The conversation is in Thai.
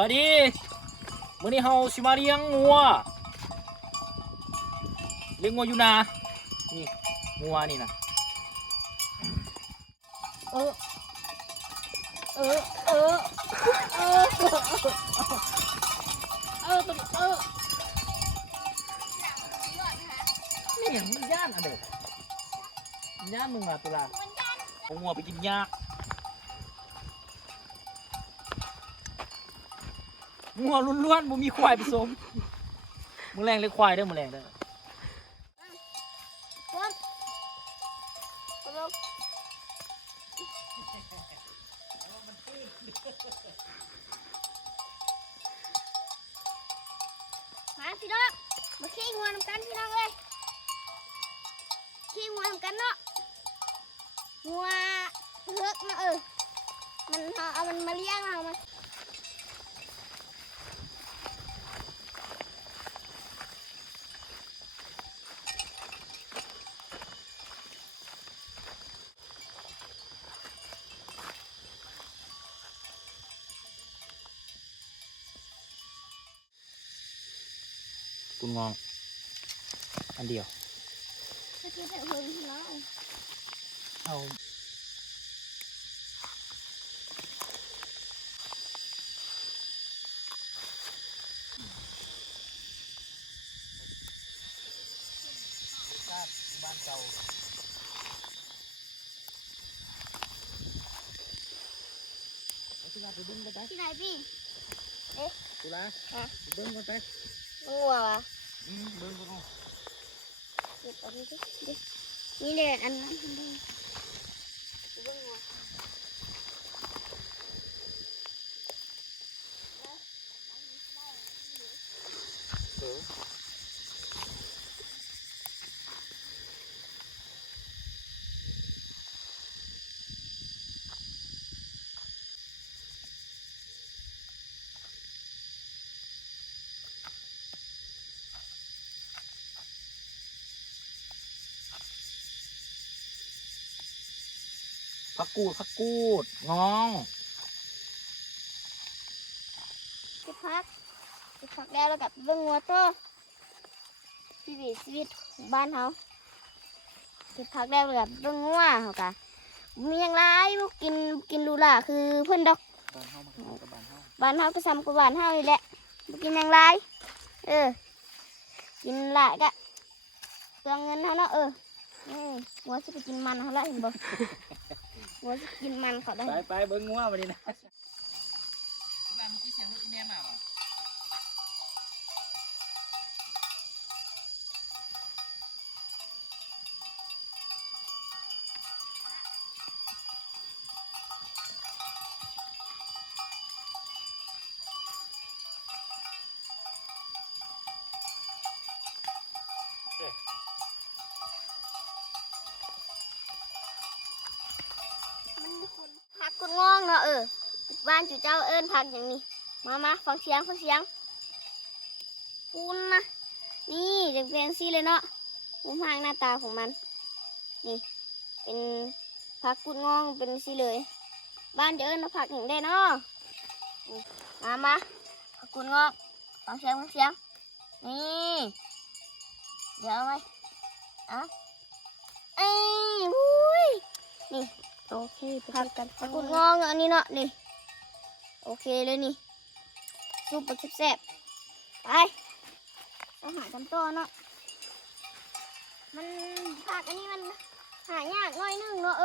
บายดีมื้อนี้เฮาสิมาเลี้ยงงัวอยู่นานี่งัวนี่นะเออเออเออเออตัวนี้นี่อย่างมันย่านอะเด็กย่านมึงมาตัวละเอางัวไปกินหญ้างัวล้วนๆบ่มีควายผสมมึงแรงเลยควายเด้อมึงแรงเด้อมาพี่น้องมาขี้งัวนำกันพี่น้องเลยขี้งัวนำกันเนาะงัวเลือกนะมันเอามันมาเลี้ยงเรามากุนงองอันเดียวเมื่อกี้เป็นเพิ่งพี่น้องเอาบ้านเก่าตุลาไปเบิ้งกันไป ที่ไหนพี่ตุลาไปเบิ้งกันไป งัววะเบิ้งกันเอา เก็บเอาดินี่เด็ดอันนั้นอันนี้เบิ่งงัวผักกูดงอง เก็บผักแล้วกับเบิ่งงัวโตชีวิตบ้านเฮาเก็บผักแล้วกับเบิ่งงัวเฮากะมีอย่างไรพวกกินดูล่ะคือเพิ่นดอกบ้านเฮามากับบ้านเฮา บ้านเฮาก็ซ้ำกับบ้านเฮานี่แหละบ่กินอย่างไรกินหลายก็เปลืองเงินเฮาเนาะงัวสิไปกินมันเฮาละเห็นบ่งัวสิกินมันเขาได้ไปเบิ้งงัวมาดินะตุลาเมื่อกี้เสียงรถแม่มาผักกุดงองเนาะบ้านจู่เจ้าเอิ้นผักอย่างนี้มาฟังเสียงคุณนะนี่จะเป็นซี่เลยเนาะมุมทางหน้าตาของมันนี่เป็นผักกุดงองเป็นซี่เลยบ้านจะเอิ้นผักอย่างได้เนาะมาผักกุดงองฟังเสียงนี่เดี๋ยวไหมอุ้ยนี่โอเคผักกุดงองอันนี้เนาะนี่โอเคเลยนี่ซุปแบบแซ่บไปหากันต่อเนาะมันผักอันนี้มันหายากน้อยนึงเนาะ